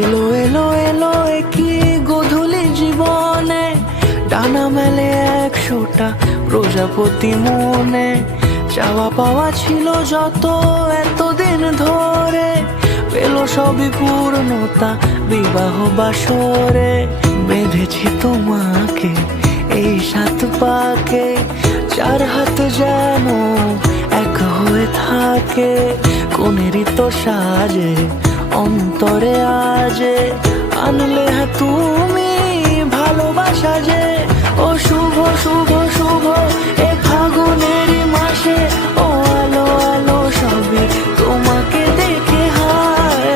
এলো এলো এলো কি গোধূলি জীবনে, ডানা মেলে 100টা প্রজাপতি মনে। চাওয়া পাওয়া ছিল যত এতদিন ধরে, পেল সবই পূর্ণতা বিবাহ বাসরে। বেঁধেছি তোমাকে এই 7 পাকে, 4 হাত যেন এক হয়ে থাকে। কোনেরই তো সাজে অন্তরে আজে, আনলে তুমি ভালোবাসা যে। ও শুভ শুভ